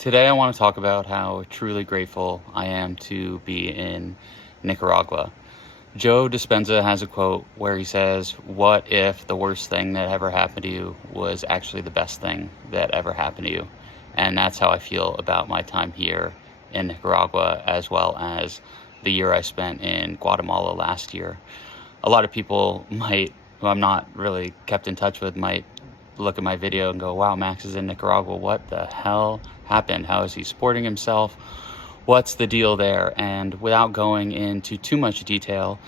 Today, I want to talk about how truly grateful I am to be in Nicaragua. Joe Dispenza has a quote where he says, "What if the worst thing that ever happened to you was actually the best thing that ever happened to you?" And that's how I feel about my time here in Nicaragua, as well as the year I spent in Guatemala last year. A lot of people who I'm not really kept in touch with, might look at my video and go, "Wow, Max is in Nicaragua. What the hell happened? How is he supporting himself? What's the deal there?" And without going into too much detail,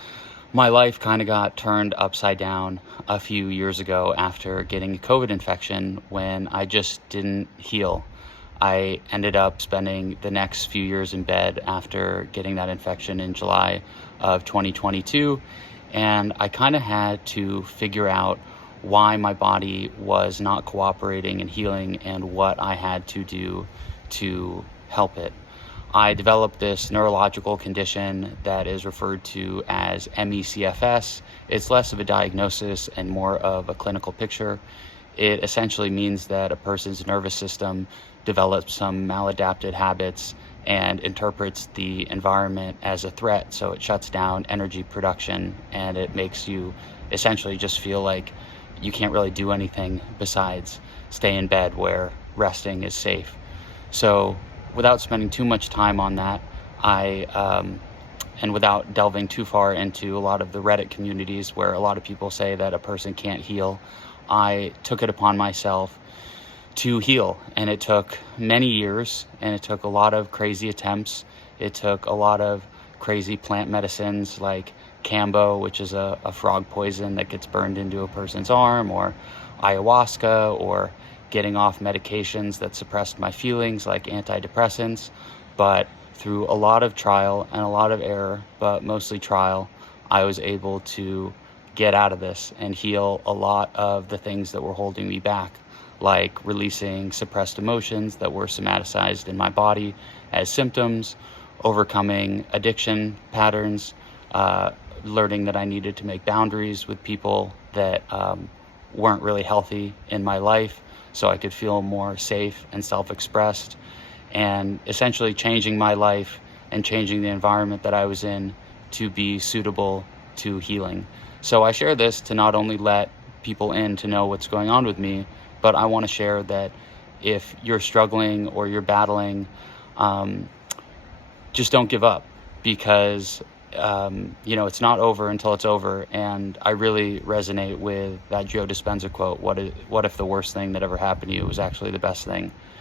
my life kind of got turned upside down a few years ago after getting a COVID infection when I just didn't heal. I ended up spending the next few years in bed after getting that infection in July of 2022. And I kind of had to figure out why my body was not cooperating and healing and what I had to do to help it. I developed this neurological condition that is referred to as MECFS. It's less of a diagnosis and more of a clinical picture. It essentially means that a person's nervous system develops some maladapted habits and interprets the environment as a threat. So it shuts down energy production, and it makes you essentially just feel like you can't really do anything besides stay in bed where resting is safe. So without spending too much time on that, and without delving too far into a lot of the Reddit communities where a lot of people say that a person can't heal, I took it upon myself to heal. And it took many years, and it took a lot of crazy attempts. It took a lot of crazy plant medicines like Cambo, which is a frog poison that gets burned into a person's arm, or ayahuasca, or getting off medications that suppressed my feelings like antidepressants. But through a lot of trial and a lot of error, but mostly trial, I was able to get out of this and heal a lot of the things that were holding me back, like releasing suppressed emotions that were somaticized in my body as symptoms, overcoming addiction patterns, learning that I needed to make boundaries with people that weren't really healthy in my life so I could feel more safe and self-expressed, and essentially changing my life and changing the environment that I was in to be suitable to healing. So I share this to not only let people in to know what's going on with me, but I want to share that if you're struggling or you're battling, just don't give up, because it's not over until it's over. And I really resonate with that Joe Dispenza quote, what if the worst thing that ever happened to you was actually the best thing